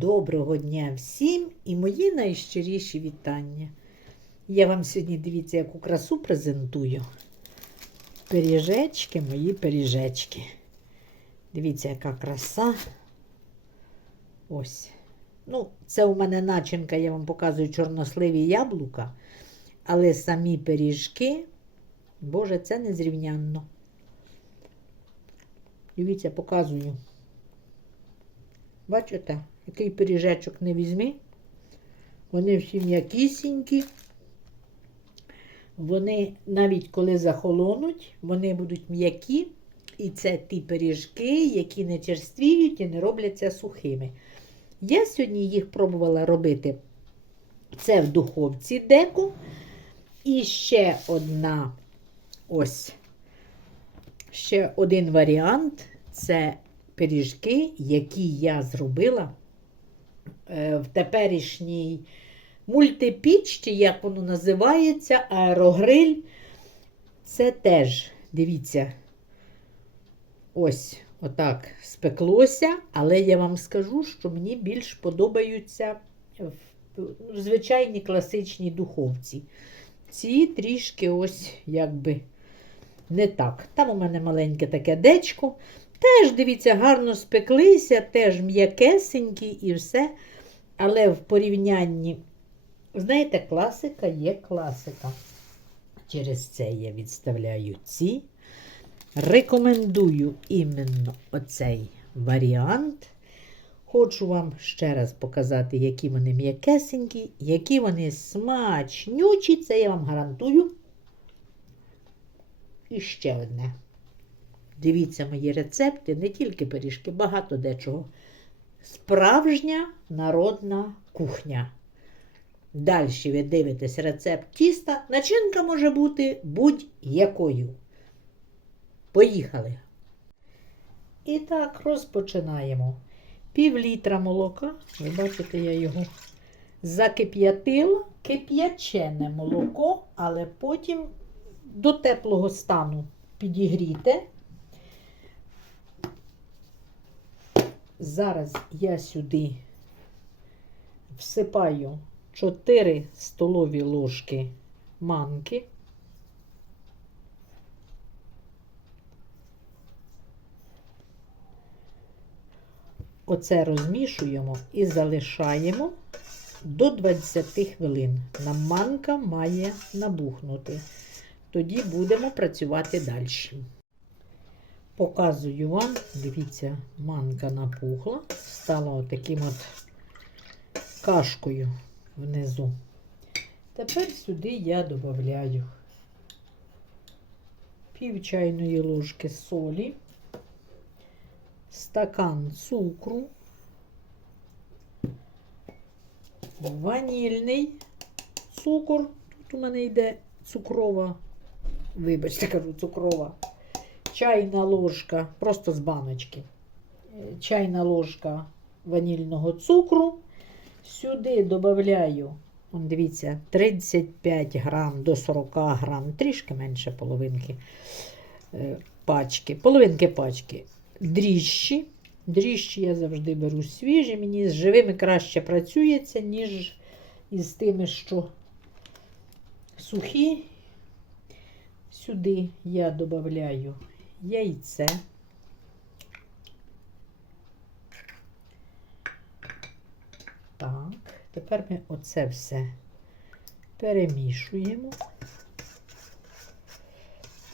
Доброго дня всім і мої найщиріші вітання. Я вам сьогодні дивіться, яку красу презентую. Пиріжечки, мої пиріжечки. Дивіться, яка краса. Ось. Ну, це у мене начинка, я вам показую чорносливі яблука. Але самі пиріжки, Боже, це незрівнянно. Дивіться, показую. Бачите, який пиріжечок не візьми. Вони всі м'якісінькі. Вони навіть коли захолонуть, вони будуть м'які. І це ті пиріжки, які не черствіють і не робляться сухими. Я сьогодні їх пробувала робити це в духовці деку. І ще одна ось. Ще один варіант це пиріжки, які я зробила в теперішній мультипіч, чи як воно називається, аерогриль. Це теж, дивіться, ось отак спеклося, але я вам скажу, що мені більш подобаються ну, звичайній класичній духовці. Ці трішки ось якби не так. Там у мене маленьке таке дечко. Теж, дивіться, гарно спеклися, теж м'якесенькі і все. Але в порівнянні, знаєте, класика є класика. Через це я відставляю ці. Рекомендую іменно оцей варіант. Хочу вам ще раз показати, які вони м'якесенькі, які вони смачнючі, це я вам гарантую. І ще одне. Дивіться мої рецепти, не тільки пиріжки, багато дечого. Справжня народна кухня. Далі ви дивитесь рецепт тіста. Начинка може бути будь-якою. Поїхали. І так, розпочинаємо. Пів літра молока. Ви бачите, я його закип'ятила, кип'ячене молоко, але потім до теплого стану підігріте. Зараз я сюди всипаю 4 столові ложки манки. Оце розмішуємо і залишаємо до 20 хвилин. Нам манка має набухнути. Тоді будемо працювати далі. Показую вам, дивіться, манка напухла, стала отаким от кашкою внизу. Тепер сюди я додаю пів чайної ложки солі, стакан цукру, ванільний цукор. Тут у мене йде цукрова, вибачте, кажу, цукрова чайна ложка, просто з баночки, чайна ложка ванільного цукру. Сюди додаю, дивіться, 35 грам до 40 грам, трішки менше половинки е, пачки, половинки пачки дріжджі. Дріжджі я завжди беру свіжі, мені з живими краще працюється, ніж із тими, що сухі. Сюди я додаю яйце. Так, тепер ми оце все перемішуємо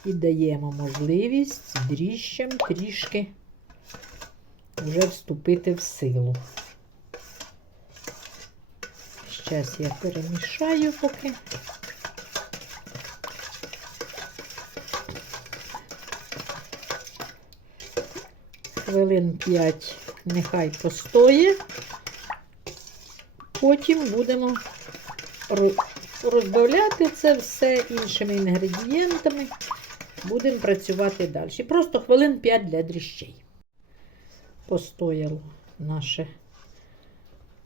і даємо можливість дріжджам трішки вже вступити в силу. Зараз я перемішаю поки. Хвилин 5 нехай постоє. Потім будемо розбавляти це все іншими інгредієнтами. Будемо працювати далі. Просто хвилин 5 для дріщей. Постояло наше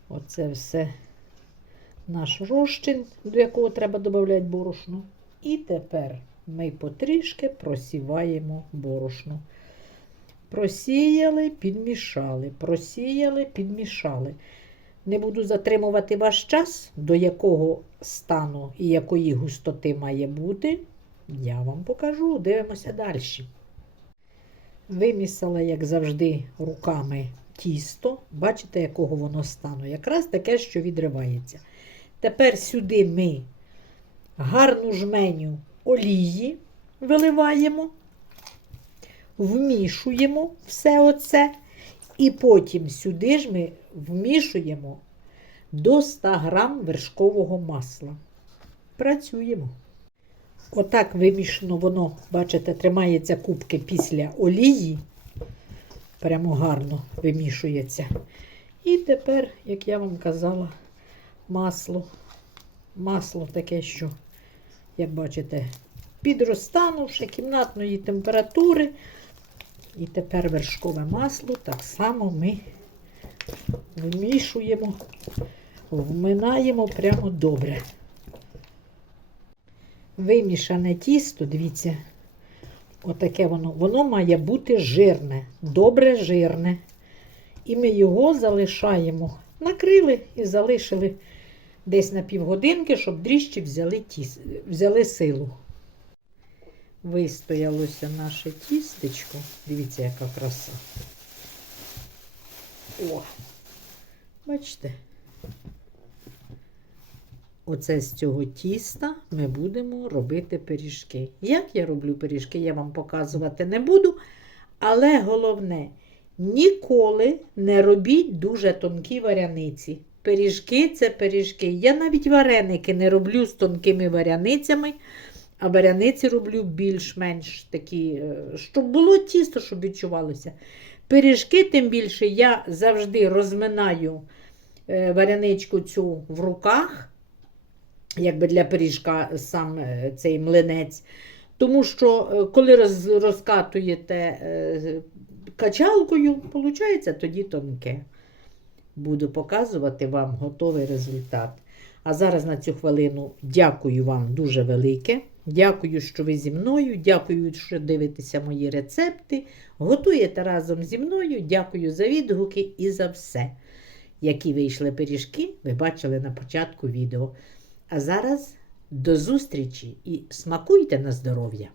оце все наш розчин, до якого треба додати борошно. І тепер ми потрішки просіваємо борошно. Просіяли, підмішали, просіяли, підмішали. Не буду затримувати ваш час, до якого стану і якої густоти має бути. Я вам покажу. Дивимося далі. Вимісила, як завжди, руками тісто. Бачите, якого воно стану. Якраз таке, що відривається. Тепер сюди ми гарну жменю олії виливаємо, вмішуємо все оце. І потім сюди ж ми вмішуємо до 100 грам вершкового масла. Працюємо. Отак вимішано воно, бачите, тримається кубки після олії. Прямо гарно вимішується. І тепер, як я вам казала, масло. Масло таке, що, як бачите, підростанувши кімнатної температури. І тепер вершкове масло так само ми вмішуємо, вминаємо прямо добре. Вимішане тісто, дивіться, отаке воно, воно має бути жирне, добре жирне. І ми його залишаємо, накрили і залишили десь на півгодинки, щоб дріжджі взяли, тіс... взяли силу. Вистоялося наше тістечко. Дивіться, яка краса. О, бачите? Оце з цього тіста ми будемо робити пиріжки. Як я роблю пиріжки, я вам показувати не буду. Але головне, ніколи не робіть дуже тонкі варяниці. Пиріжки це пиріжки. Я навіть вареники не роблю з тонкими варяницями. А варяниці роблю більш-менш такі, е, щоб було тісто, щоб відчувалося. Пиріжки, тим більше, я завжди розминаю е, варяничку цю в руках, якби для пиріжка сам е, цей млинець. Тому що, коли роз, розкатуєте качалкою, виходить тоді тонке. Буду показувати вам готовий результат. А зараз на цю хвилину дякую вам дуже велике. Дякую, що ви зі мною. Дякую, що дивитеся мої рецепти. Готуєте разом зі мною. Дякую за відгуки і за все. Які вийшли пиріжки, ви бачили на початку відео. А зараз до зустрічі і смакуйте на здоров'я!